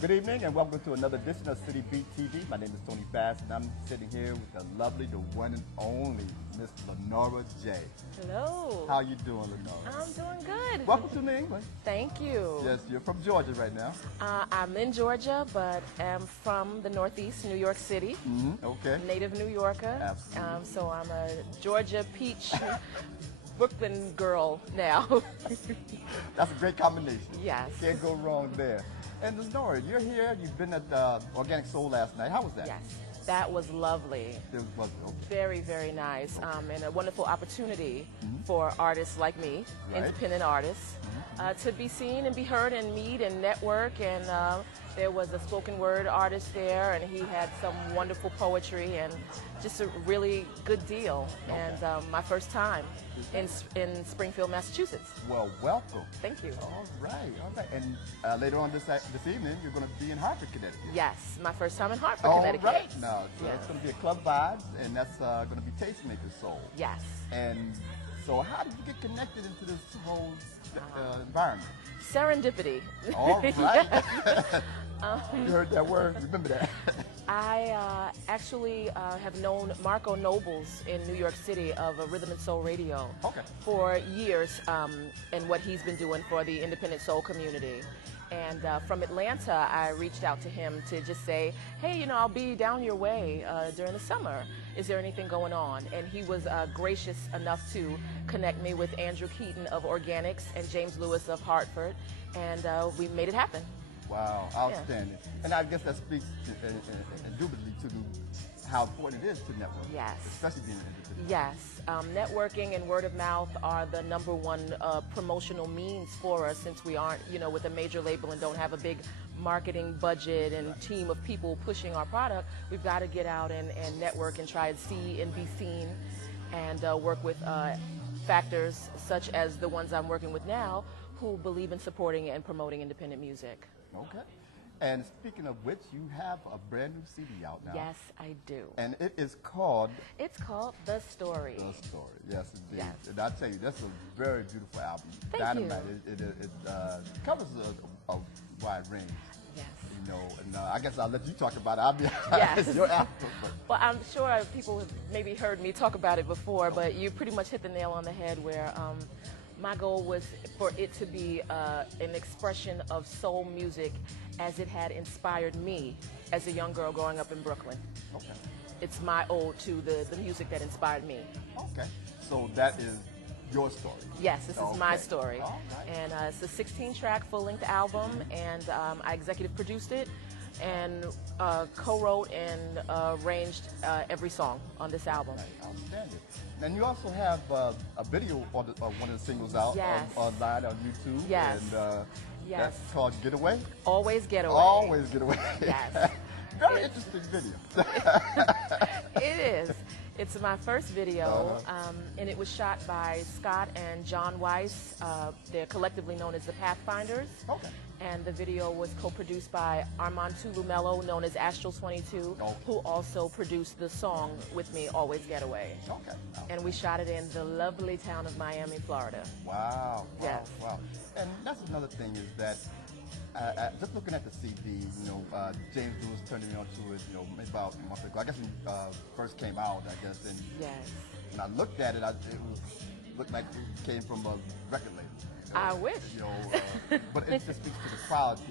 Good evening and welcome to another edition of City Beat TV. My name is Tony Bass and I'm sitting here with the lovely, the one and only Miss Lenora Jaye. Hello. How you doing, Lenora? I'm doing good. Welcome to New England. Thank you. Yes, you're from Georgia right now. I'm in Georgia, but am from the Northeast, New York City. Okay. Native New Yorker. Absolutely. So I'm a Georgia peach Brooklyn girl now. That's a great combination. Yes. Can't go wrong there. And Lenora, you're here. You've been at Organic Soul last night. How was that? Yes. That was lovely. It was okay. Very, very nice. And a wonderful opportunity for artists like me, independent artists, to be seen and be heard and meet and network. And there was a spoken word artist there, and he had some wonderful poetry and just a really good deal. Okay. And my first time in Springfield, Massachusetts. Well, welcome. Thank you. All right, all right. And later on this evening, you're going to be in Hartford, Connecticut. Yes, my first time in Hartford, All Connecticut. right, now so Yes. it's going to be a club vibes, and that's going to be Tastemaker Soul. Yes. And so, how did you get connected into this whole environment? Serendipity. All right. You heard that word? Remember that. I actually have known Marco Nobles in New York City of Rhythm and Soul Radio for years, and what he's been doing for the independent soul community. And from Atlanta, I reached out to him to just say, hey, you know, I'll be down your way during the summer. Is there anything going on? And he was gracious enough to connect me with Andrew Keaton of Organics and James Lewis of Hartford, and we made it happen. Wow, outstanding. Yeah. And I guess that speaks indubitably to how important it is to network. Yes. Especially being independent. Yes. Networking and word of mouth are the #1 promotional means for us, since we aren't, you know, with a major label and don't have a big marketing budget and team of people pushing our product. We've got to get out and network and try and see and be seen, and work with factors such as the ones I'm working with now, who believe in supporting and promoting independent music. Okay. And speaking of which, you have a brand new CD out now. Yes, I do. And it is called? It's called The Story. The Story, yes indeed. Yes. And I'll tell you, that's a very beautiful album. Thank Dynamite. you. It covers a wide range. Yes. You know, and I guess I'll let you talk about it. I'll be Yes. your album. Well, I'm sure people have maybe heard me talk about it before, but you pretty much hit the nail on the head where my goal was for it to be an expression of soul music as it had inspired me as a young girl growing up in Brooklyn. Okay. It's my ode to the music that inspired me. Okay. So that is your story. Yes, this is my story. All right. And it's a 16-track full-length album, and I executive produced it and co-wrote and arranged every song on this album. Right. Outstanding. And you also have a video on one of the singles out online on YouTube. Yes. And yes. That's called Getaway? Always Getaway. Always Getaway. Yes. Very interesting video. It is. It's my first video, and it was shot by Scott and John Weiss. They're collectively known as the Pathfinders. Okay. And the video was co-produced by Armand Tulumello, known as Astral 22, who also produced the song with me, Always Getaway. Okay. And we shot it in the lovely town of Miami, Florida. Wow. Yes. Wow. And that's another thing is that just looking at the CD, you know, James Lewis turned me on to it, you know, maybe about a month ago. I guess when it first came out, I guess. And yes. when I looked at it, looked like it came from a record label. You know, I wish. You know, but it just speaks to the quality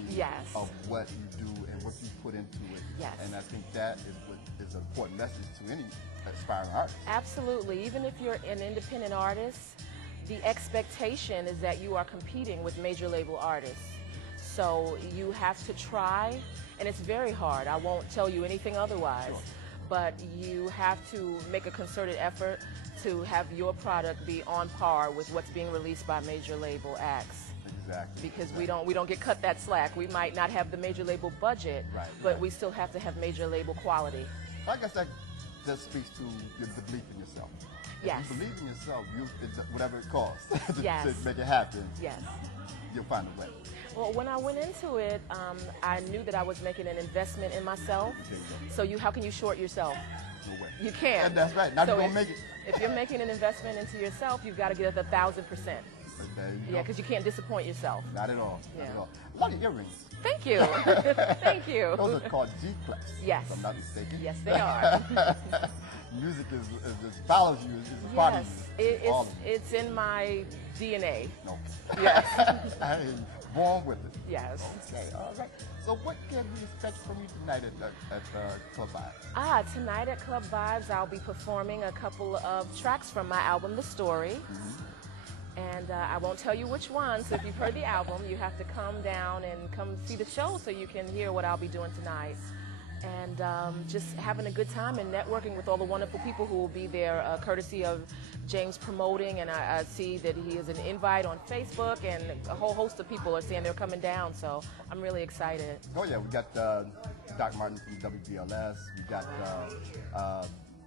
of what you do and what you put into it. Yes. And I think that is what is an important message to any aspiring artist. Absolutely. Even if you're an independent artist, the expectation is that you are competing with major label artists. So you have to try, and it's very hard. I won't tell you anything otherwise. Sure. But you have to make a concerted effort to have your product be on par with what's being released by major label acts. Exactly. Because we don't get cut that slack. We might not have the major label budget, but we still have to have major label quality. I guess that just speaks to the belief in yourself. Yes. If you believe in yourself, whatever it costs to Yes. make it happen, Yes. you'll find a way. Well, when I went into it, I knew that I was making an investment in myself. So how can you short yourself? No way. You can't. And that's right. Now so you're going to make it. If you're making an investment into yourself, you've got to get at 1,000%. There you Yeah, go. because you can't disappoint yourself. Not at all. Yeah. Not at all. A lot of earrings. Thank you. Thank you. Those are called G-clips. Yes. If I'm not mistaken. Yes, they are. Music is follows you. It's a part of Yes, you. it's in my DNA. No. Yes. I am born with it. Yes. Okay, all right. So what can we expect from you tonight at Club Vibes? Tonight at Club Vibes, I'll be performing a couple of tracks from my album, The Story. And I won't tell you which one, so if you've heard the album, you have to come down and come see the show so you can hear what I'll be doing tonight. And just having a good time and networking with all the wonderful people who will be there, courtesy of James promoting. And I see that he has an invite on Facebook, and a whole host of people are saying they're coming down, so I'm really excited. Oh yeah, we got Doc Martin from WBLS, we got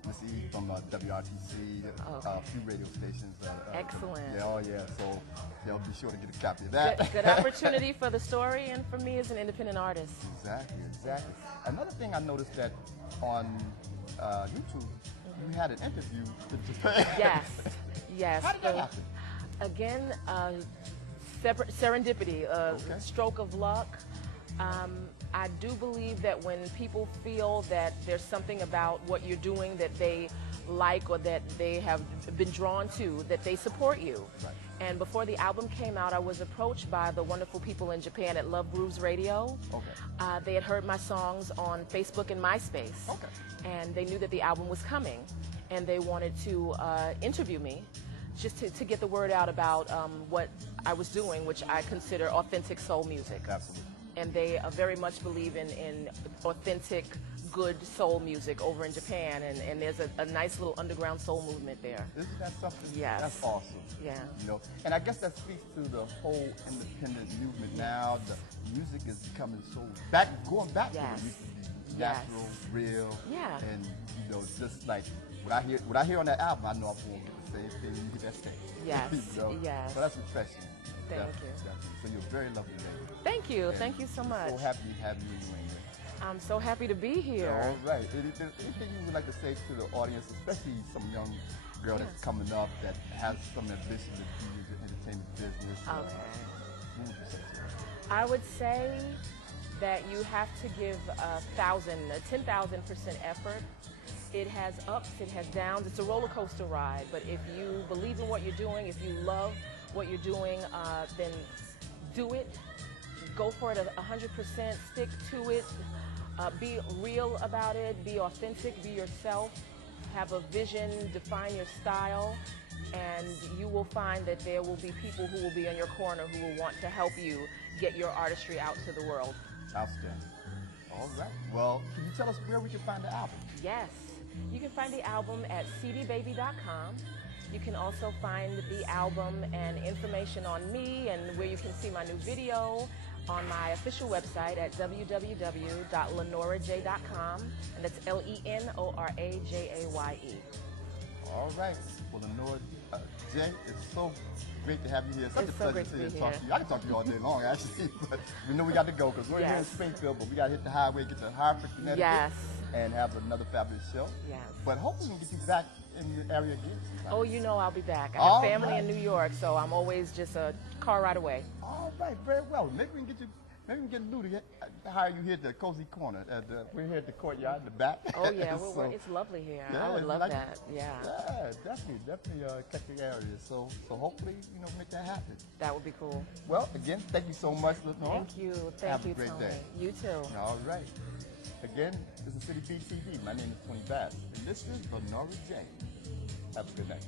Miss E from WRTC, a few radio stations. Excellent. Yeah, oh yeah, so they'll be sure to get a copy of that. Good opportunity for The Story and for me as an independent artist. Exactly, exactly. Another thing I noticed that on YouTube, you had an interview with Japan. Yes, yes. How did that happen? Again, serendipity, stroke of luck. I do believe that when people feel that there's something about what you're doing that they like or that they have been drawn to, that they support you. Right. And before the album came out, I was approached by the wonderful people in Japan at Love Grooves Radio. Okay. They had heard my songs on Facebook and MySpace. Okay. And they knew that the album was coming. And they wanted to interview me just to get the word out about what I was doing, which I consider authentic soul music. Absolutely. And they very much believe in authentic, good soul music over in Japan, and there's a nice little underground soul movement there. Isn't that something? Yes. That's awesome. Yeah. You know, and I guess that speaks to the whole independent movement now. The music is becoming so going back to what it used to be natural, real. Yeah. And you know, just like what I hear on that album, I know I'm going to get the same thing you get that stage. Yes. You know? Yes. So that's refreshing. Thank you. Definitely. So you're a very lovely lady. Thank you. And Thank you so much. So happy to have you in New England. I'm so happy to be here. All right. Anything you would like to say to the audience, especially some young girl that's coming up that has some ambition to be in the entertainment business? Okay. What would you say to her? I would say that you have to give 10,000% effort. It has ups, it has downs. It's a roller coaster ride. But if you believe in what you're doing, if you love what you're doing, then do it. Go for it 100%. Stick to it. Be real about it. Be authentic. Be yourself. Have a vision. Define your style. And you will find that there will be people who will be in your corner who will want to help you get your artistry out to the world. Outstanding. All right. Well, can you tell us where we can find the album? Yes. You can find the album at cdbaby.com. You can also find the album and information on me and where you can see my new video on my official website at www.lenorajay.com, and that's LENORAJAYE. All right. Well, Lenora Jaye, it's so great to have you here. Such It's a so pleasure great to to be talk here. to you. I can talk to you all day long, actually, but we know we got to go because we're here in Yes. Springfield, but we got to hit the highway, get to Hartford, Connecticut, Yes. and have another fabulous show. Yes. But hopefully we can get you back in the area again. Oh, you know I'll be back. I All have family right. in New York, so I'm always just a car ride away. All right, very well. Maybe we can get you. Maybe we can get Lou to hire you here at the Cozy Corner. We're here at the courtyard in the back. Oh yeah, So, it's lovely here. yeah, I would love like that. Yeah, Yeah, definitely check the area. So hopefully, make that happen. that would be cool. Well, again, thank you so much, Lenora. Thank you. Thank Have you, a great Tony. day. You too. All right. Again, this is City BCD. My name is Tony Bass, and this is Lenora Jaye. Have a good night.